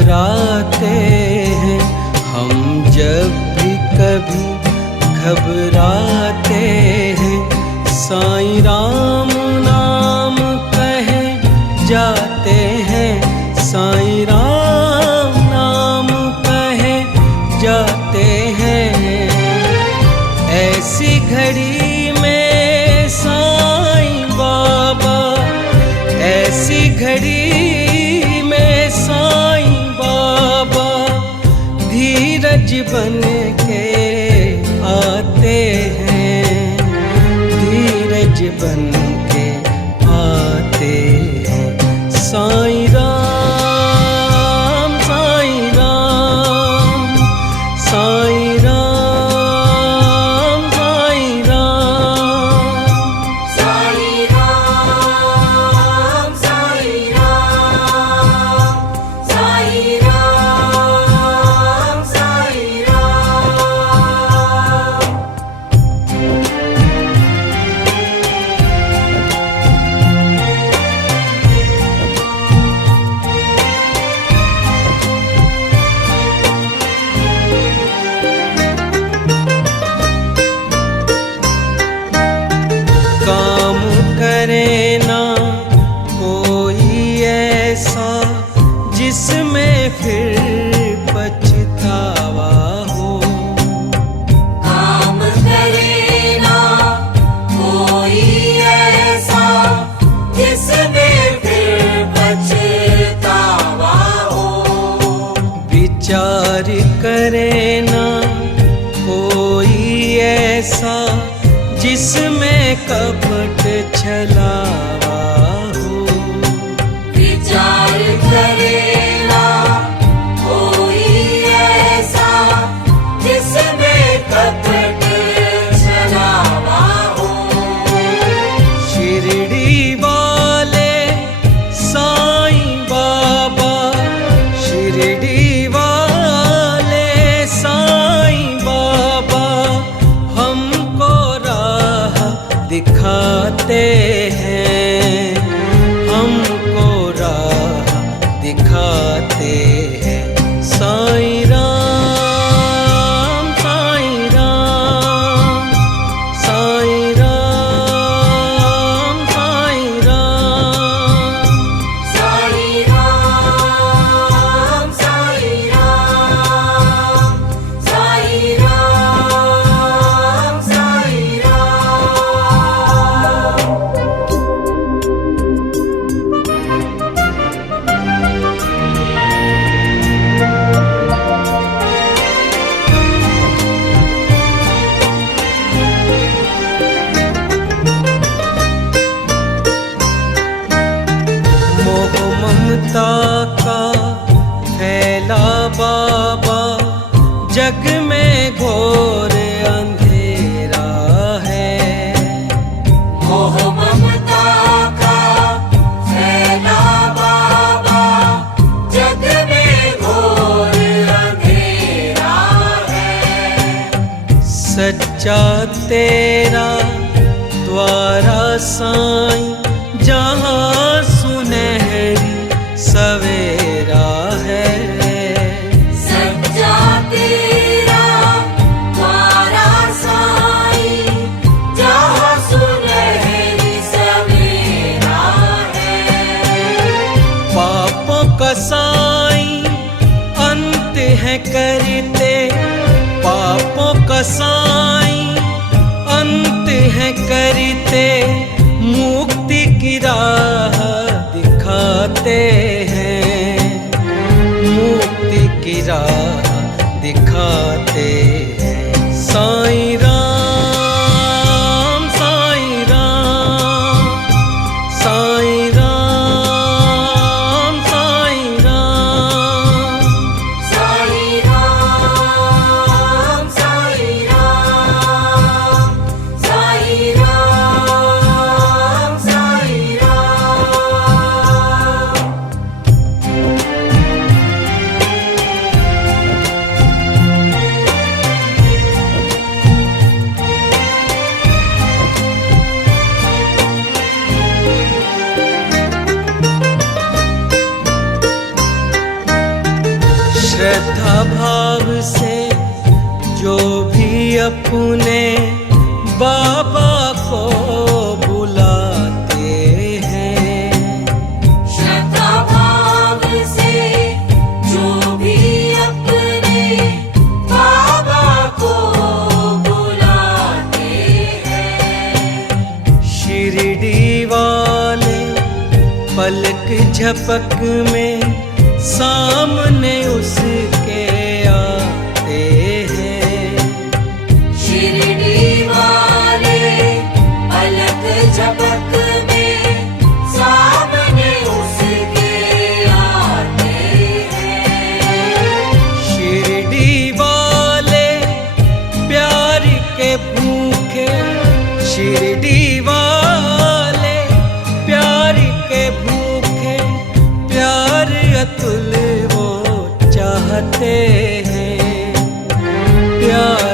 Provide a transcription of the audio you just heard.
घबराते हैं, हम जब भी कभी घबराते हैं, साईं राम नाम कहे जाते हैं, साईं राम नाम कहे जाते हैं। ऐसी घड़ी में साईं बाबा, ऐसी घड़ी में साईं बाबा धीरज बन के आते हैं, धीरज बन के आते हैं। साईं राम, साईं राम, साईं राम, साईं राम, साईं राम, साईं राम, साईं राम, साईं राम। काम करे ना कोई ऐसा जिसमें फिर पछतावा हो, काम करे ना कोई ऐसा जिसमें फिर पछतावा हो। विचार करे ना कोई ऐसा जिसमें कपट छलावा हो। विचार करे ना कोई ऐसा जिसमें कपट छलावा हो। शिरडी वाले साईं बाबा, शिरडी वाले साईं बाबा हमको राह दिखाते हैं, हमको राह दिखाते हैं। साईं राम, साईं राम, साईं राम, साईं राम, साईं राम, साईं राम, साईं राम, साईं राम। मोह ममता का फैला बाबा, जग में घोर अंधेरा है। मोह ममता का फैला बाबा, जग में घोर अंधेरा है। सच्चा तेरा द्वारा साईं, जहाँ सुनहरी सवेरा है। सच्चा तेरा द्वारा साईं, जहाँ सुनहरी सवेरा है। पापों का साईं अंत है करते, पापों का साईं अंत है करते, मुक्ति की राह दिखाते हैं, मुक्ति की राह दिखाते हैं। साईं राम, साईं राम, साईं राम, साईं राम, साईं राम, साईं राम, साईं राम, साईं राम। श्रद्धा भाव से जो भी अपने बाबा को बुलाते हैं, श्रद्धा भाव से जो भी अपने बाबा को बुलाते हैं, शिरडी वाले पलक झपक में सामने उसके आते हैं, शिरडी वाले पलक झपक में सामने उसके आते हैं, शिरडी वाले प्यार के भूखे, शिरडी वाले प्यार के भूखे, प्यार अतुल वो चाहते हैं, प्यार